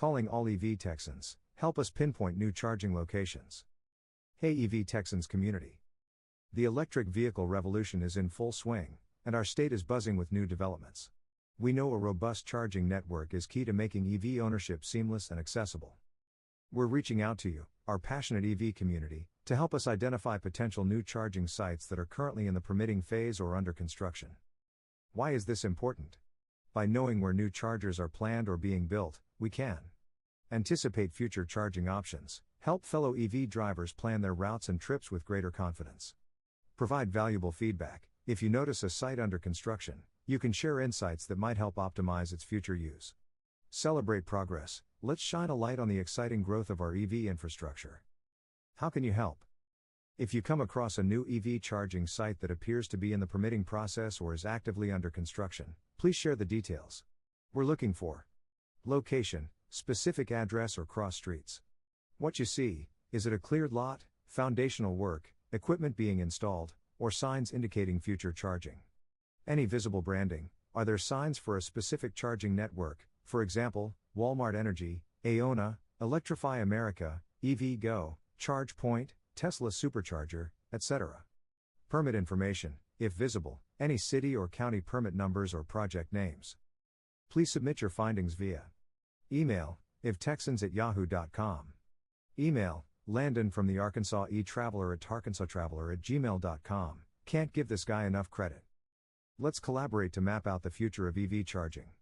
Calling all EV Texans, help us pinpoint new charging locations. Hey EV Texans community. The electric vehicle revolution is in full swing, and our state is buzzing with new developments. We know a robust charging network is key to making EV ownership seamless and accessible. We're reaching out to you, our passionate EV community, to help us identify potential new charging sites that are currently in the permitting phase or under construction. Why is this important? By knowing where new chargers are planned or being built, we can anticipate future charging options, help fellow EV drivers plan their routes and trips with greater confidence. Provide valuable feedback. If you notice a site under construction, you can share insights that might help optimize its future use. Celebrate progress. Let's shine a light on the exciting growth of our EV infrastructure. How can you help? If you come across a new EV charging site that appears to be in the permitting process or is actively under construction, please share the details. We're looking for location, specific address or cross streets. What you see, is it a cleared lot, foundational work, equipment being installed, or signs indicating future charging? Any visible branding? Are there signs for a specific charging network, for example, Walmart Energy, Aona, Electrify America, EV Go, Charge Point, Tesla Supercharger, etc.? Permit information, if visible, any city or county permit numbers or project names. Please submit your findings via email, iftexans@yahoo.com. Email, Landon from the Arkansas e-Traveler at arkansastraveler@gmail.com. Can't give this guy enough credit. Let's collaborate to map out the future of EV charging.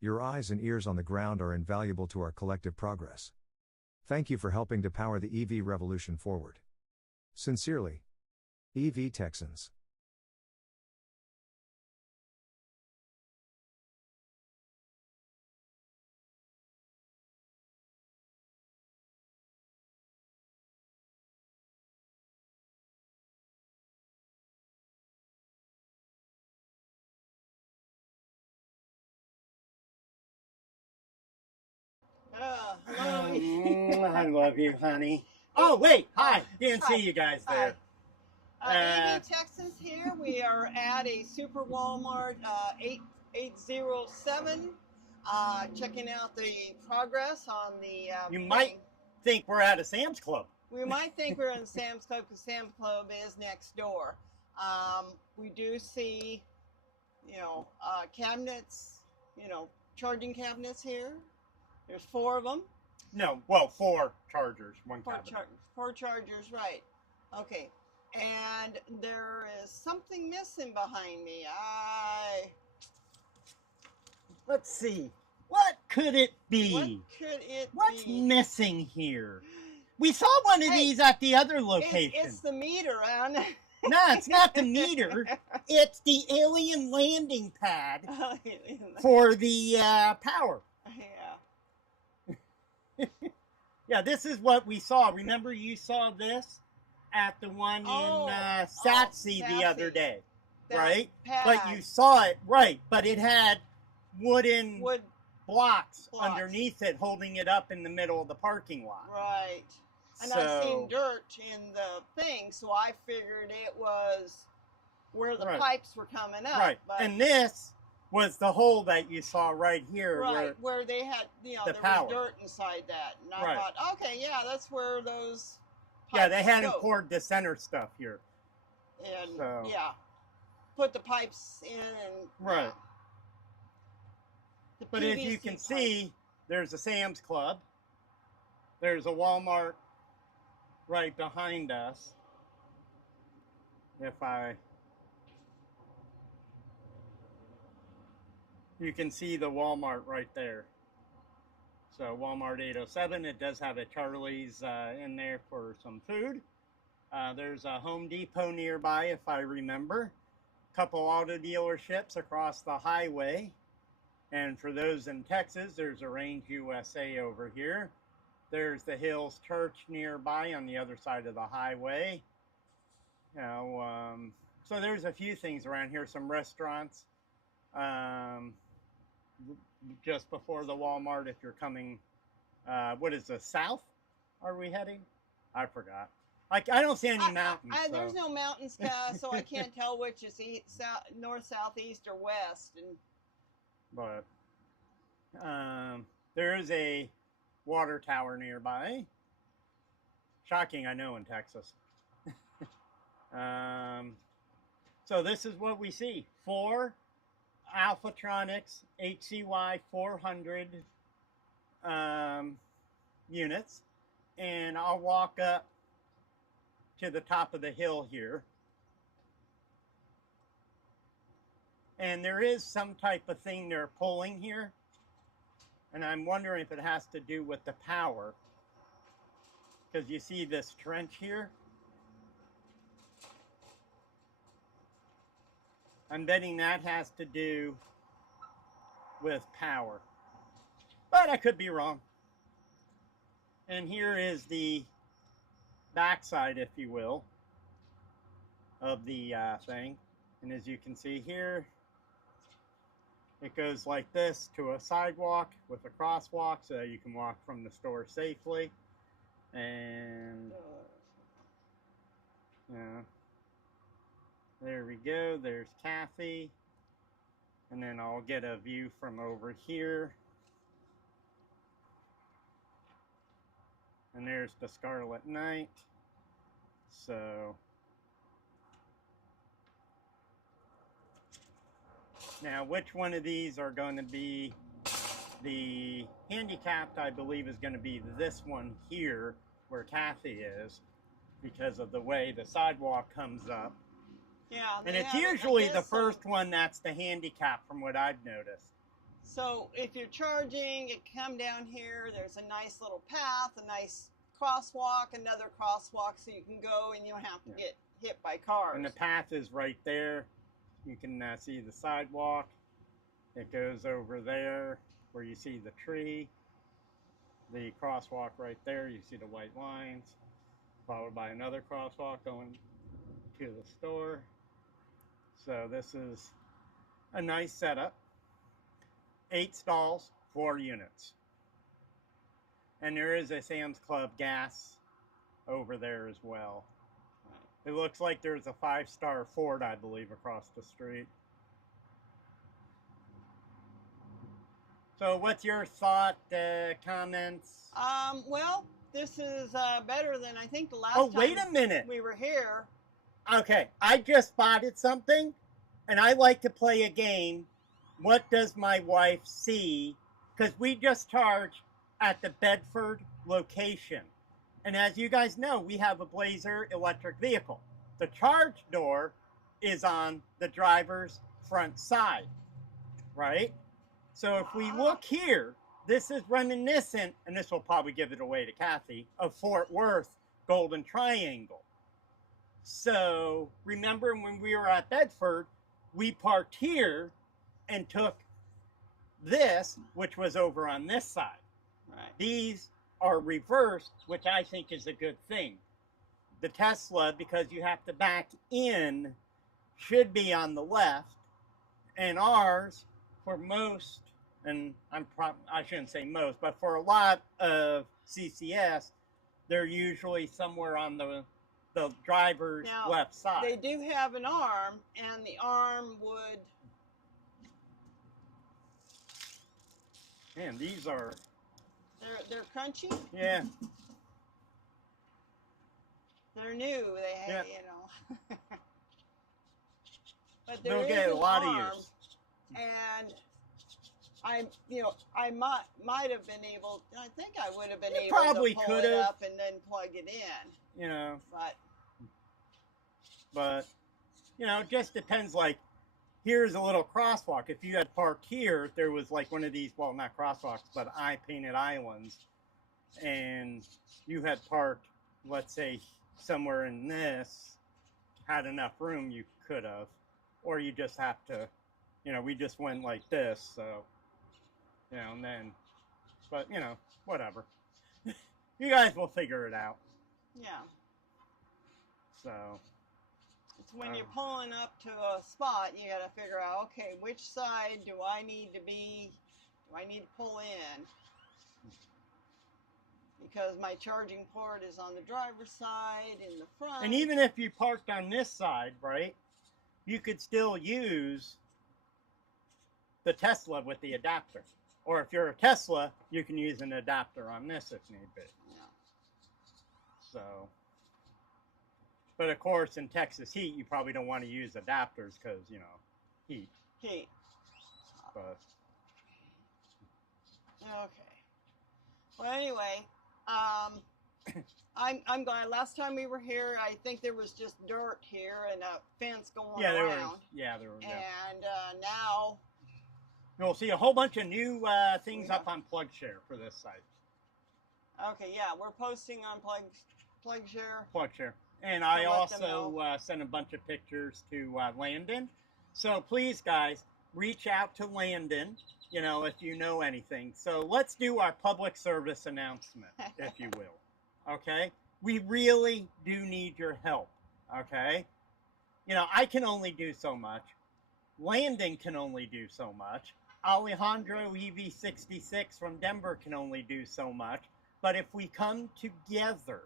Your eyes and ears on the ground are invaluable to our collective progress. Thank you for helping to power the EV revolution forward. Sincerely, EV Texans. Hello. I love you, honey. Oh, wait. Hi. Didn't see you guys there. EV Texans here. We are at a Super Walmart 8807. Checking out the progress on the. You might think we're at a Sam's Club. We might think we're in Sam's Club because Sam's Club is next door. We do see, cabinets, charging cabinets here. There's 4 of them. No, well, 4 chargers, one cabinet. 4 chargers, right. Okay. And there is something missing behind me. Let's see. What could it be? What could it What's be? missing here? We saw one of these at the other location. It's the meter, Ann. No, it's not the meter. It's the alien landing pad for the power. Yeah, this is what we saw. Remember you saw this at the one in Satsy the other day, right? Pad. But you saw it, right, but it had wood blocks underneath it holding it up in the middle of the parking lot. Right. And I seen dirt in the thing, so I figured it was where the pipes were coming up. Right, but and this was the hole that you saw right here. Right, where they had, there was dirt inside that. And I thought, okay, yeah, that's where those pipes they hadn't poured the center stuff here. And, put the pipes in and... Right. But as you can see, there's a Sam's Club. There's a Walmart right behind us. You can see the Walmart right there. So Walmart 807, it does have a Charlie's in there for some food. There's a Home Depot nearby, if I remember. A couple auto dealerships across the highway. And for those in Texas, there's a Range USA over here. There's the Hills Church nearby on the other side of the highway. So there's a few things around here, some restaurants. Just before the Walmart, if you're coming, what is the south? Are we heading? I forgot. I don't see any mountains. There's no mountains, so I can't tell which is north, south, east, or west. But there is a water tower nearby. Shocking, I know, in Texas. So this is what we see. 4 Alphatronics HCY 400 units. And I'll walk up to the top of the hill here. And there is some type of thing they're pulling here. And I'm wondering if it has to do with the power. Because you see this trench here. I'm betting that has to do with power. But I could be wrong. And here is the backside, if you will, of the thing. And as you can see here, it goes like this to a sidewalk with a crosswalk so you can walk from the store safely. And yeah, there we go. There's Kathy. And then I'll get a view from over here. And there's the Scarlet Knight. So now, which one of these are going to be the handicapped? I believe is going to be this one here where Kathy is, because of the way the sidewalk comes up. Yeah, and it's usually the first one that's the handicap from what I've noticed. So if you're charging, it come down here, there's a nice little path, a nice crosswalk, another crosswalk, so you can go and you don't have to get hit by cars. And the path is right there. You can see the sidewalk. It goes over there where you see the tree. The crosswalk right there, you see the white lines, followed by another crosswalk going to the store. So this is a nice setup. 8 stalls, 4 units. And there is a Sam's Club gas over there as well. It looks like there's a 5-star Ford, I believe, across the street. So what's your thought, comments? Well, this is better than I think the last time. Oh, wait a minute. We were here. Okay, I just spotted something, and I like to play a game. What does my wife see? Because we just charged at the Bedford location. And as you guys know, we have a Blazer electric vehicle. The charge door is on the driver's front side, right? So if we look here, this is reminiscent, and this will probably give it away to Kathy, of Fort Worth Golden Triangle. So remember when we were at Bedford, we parked here and took this, which was over on this side. Right. These are reversed, which I think is a good thing. The Tesla, because you have to back in, should be on the left, and ours, for most, and I shouldn't say most, but for a lot of CCS, they're usually somewhere on the driver's left side. They do have an arm, and the arm would... Man, these are... They're crunchy? Yeah. They're new. They have, you know. But there they'll is get a lot arm, of use. And I might have been able. I think I would have been able probably to pull it up and then plug it in. You know. But you know, it just depends. Like, here's a little crosswalk. If you had parked here, there was like one of these, well, not crosswalks, but painted islands, and you had parked, let's say, somewhere in this, had enough room, you could have, or you just have to, you know, we just went like this, so, you know, and then, but, you know, whatever. You guys will figure it out. Yeah. So. It's when you're pulling up to a spot, you got to figure out, okay, which side do I need to pull in? Because my charging port is on the driver's side in the front. And even if you parked on this side, right, you could still use the Tesla with the adapter. Or if you're a Tesla, you can use an adapter on this if need be. Yeah. So, but of course, in Texas heat, you probably don't want to use adapters because, you know, heat. Heat. But Okay. Well, anyway, I'm glad. Last time we were here, I think there was just dirt here and a fence going yeah, around. there were. And now. You'll see a whole bunch of new things up on PlugShare for this site. Okay, yeah, we're posting on PlugShare. PlugShare. And I also sent a bunch of pictures to Landon. So please, guys, reach out to Landon, you know, if you know anything. So let's do our public service announcement, if you will. Okay? We really do need your help. Okay? You know, I can only do so much. Landon can only do so much. Alejandro EV66 from Denver can only do so much. But if we come together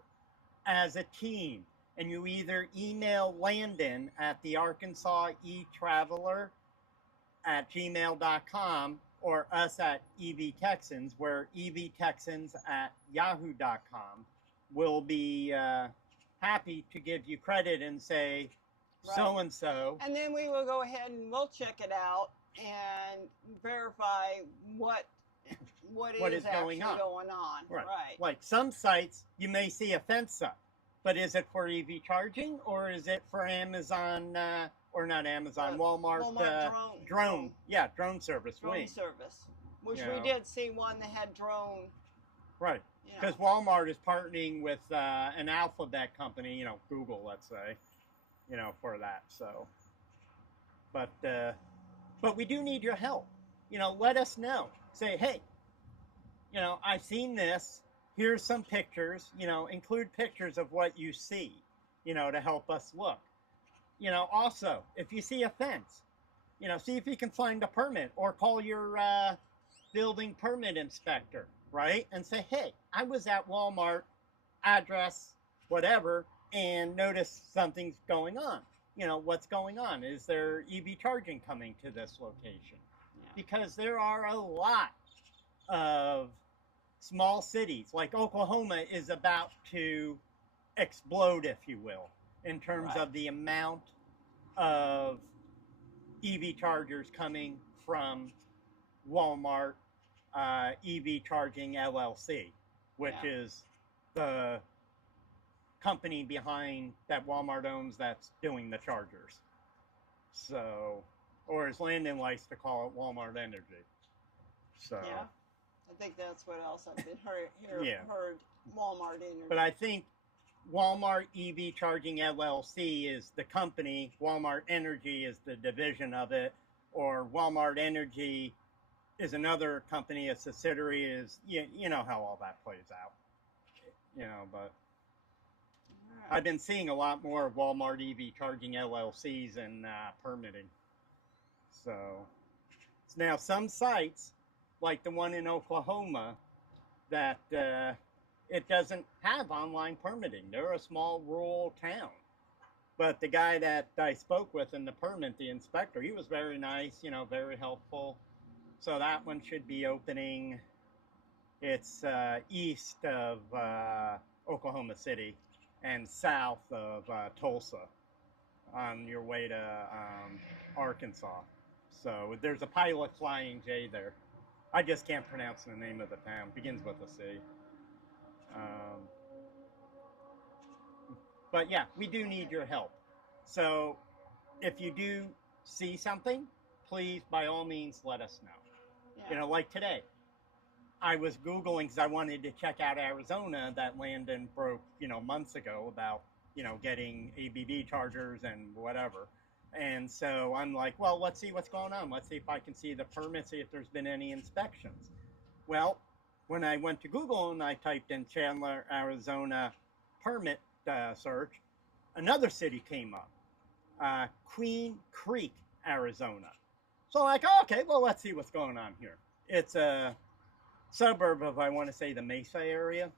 as a team, and you either email Landon at the Arkansas eTraveler@gmail.com or us at EV Texans, where evtexans@yahoo.com, will be happy to give you credit and say, Right. so-and-so. And then we will go ahead and we'll check it out and verify what is going actually on. Right. Like some sites, you may see a fence up, but is it for EV charging or is it for Amazon, or not Amazon, Walmart drone? Yeah, drone service. Drone service, which You we know. did see one that had drone. Right. You know. Because Walmart is partnering with an alphabet company, you know, Google, let's say, you know, for that. So, but we do need your help. You know, let us know. Say, hey, you know, I've seen this. Here's some pictures. You know, include pictures of what you see, you know, to help us look. You know, also, if you see a fence, you know, see if you can find a permit or call your building permit inspector, right? And say, hey, I was at Walmart, address, whatever, and noticed something's going on. You know, what's going on? Is there EV charging coming to this location? Yeah. Because there are a lot of small cities, like Oklahoma is about to explode, if you will, in terms of the amount of EV chargers coming from Walmart EV Charging LLC, which is the company behind that Walmart owns that's doing the chargers. So, or as Landon likes to call it, Walmart Energy. So, yeah, I think that's what else I've been heard Walmart Energy. But I think Walmart EV Charging LLC is the company, Walmart Energy is the division of it, or Walmart Energy is another company, a subsidiary is, you know how all that plays out. You know, but I've been seeing a lot more of Walmart EV Charging LLCs and permitting. So now some sites, like the one in Oklahoma, that it doesn't have online permitting. They're a small rural town. But the guy that I spoke with in the permit, the inspector, he was very nice, you know, very helpful. So that one should be opening. It's east of Oklahoma City and south of Tulsa on your way to Arkansas. So there's a Pilot Flying J there. I just can't pronounce the name of the town. Begins with a C. But yeah, we do need your help. So if you do see something, please, by all means, let us know. Yeah. You know, like today, I was Googling because I wanted to check out Arizona that Landon broke, you know, months ago about, you know, getting ABB chargers and whatever. And so I'm like, well, let's see what's going on. Let's see if I can see the permit, see if there's been any inspections. Well, when I went to Google and I typed in Chandler, Arizona permit search, another city came up, Queen Creek, Arizona. So I'm like, oh, okay, well, let's see what's going on here. It's a suburb of, I want to say, the Mesa area.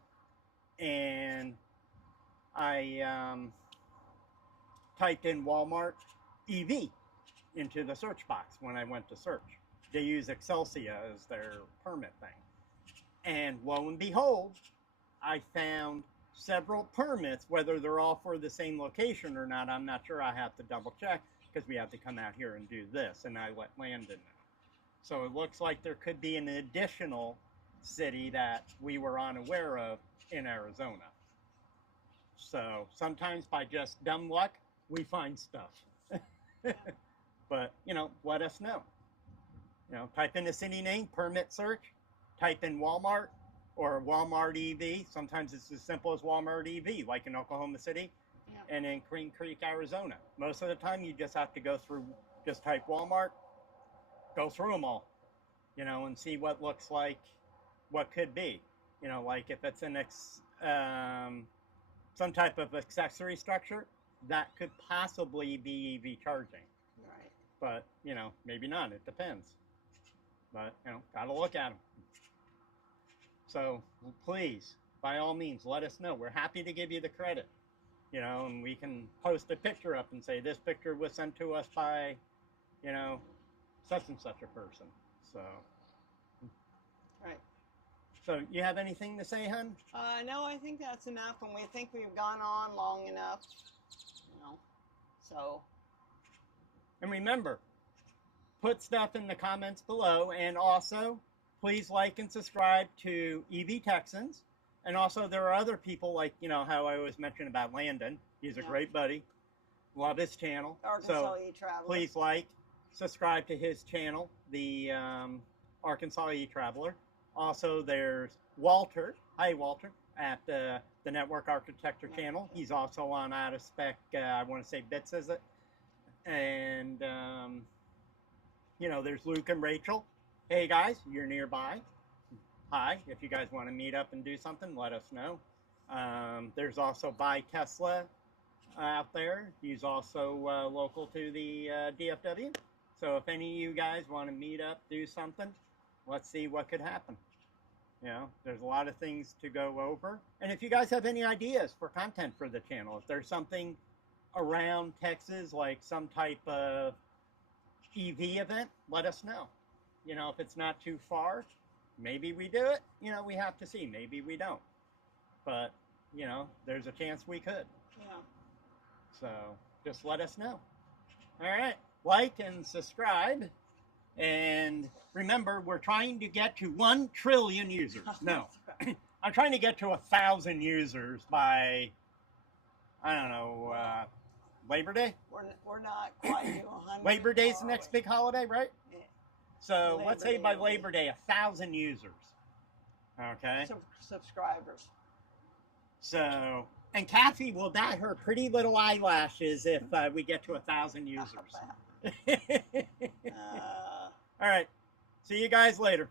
And I typed in Walmart EV into the search box when I went to search. they use Excelsia as their permit thing. And lo and behold, I found several permits, whether they're all for the same location or not, I'm not sure. I have to double check because we have to come out here and do this, and I let Landon know. So it looks like there could be an additional city that we were unaware of in Arizona. So sometimes by just dumb luck, we find stuff. But, you know, let us know. You know, type in the city name, permit search, type in Walmart or Walmart EV. Sometimes it's as simple as Walmart EV, like in Oklahoma City, Yeah. and in Green Creek, Arizona. Most of the time, you just have to go through, just type Walmart, go through them all, you know, and see what looks like, what could be. You know, like if it's some type of accessory structure, that could possibly be EV charging. Right. But, you know, maybe not. It depends. But, you know, got to look at them. So, please, by all means, let us know. We're happy to give you the credit. You know, and we can post a picture up and say, this picture was sent to us by, you know, such and such a person. So. Right. So, you have anything to say, hun? No, I think that's enough, and we think we've gone on long enough, you know, so. And remember, put stuff in the comments below, and also, please like and subscribe to EV Texans. And also, there are other people, like, you know, how I always mention about Landon. He's a great buddy. Love his channel. Arkansas E-Traveler. Please like, subscribe to his channel, the Arkansas E-Traveler. Also, there's Walter. Hi, Walter, at the Network Architecture channel. He's also on Out of Spec, I want to say Bits, is it? And, you know, there's Luke and Rachel. Hey, guys, you're nearby. Hi, if you guys want to meet up and do something, let us know. There's also Buy Tesla out there. He's also local to the DFW. So if any of you guys want to meet up, do something, let's see what could happen. You know, there's a lot of things to go over. And if you guys have any ideas for content for the channel, if there's something around Texas, like some type of EV event, let us know. You know, if it's not too far, maybe we do it. You know, we have to see. Maybe we don't. But, you know, there's a chance we could. Yeah. So just let us know. All right. Like and subscribe. And remember, we're trying to get to 1 trillion users. No. I'm trying to get to 1,000 users by, I don't know, Labor Day? We're not quite to 100. Labor Day's the next big holiday, right? Yeah. So Labor let's say Day by will be. Labor Day, 1,000 users. Okay? Subscribers. So, and Kathy will dye her pretty little eyelashes if we get to 1,000 users. All right. See you guys later.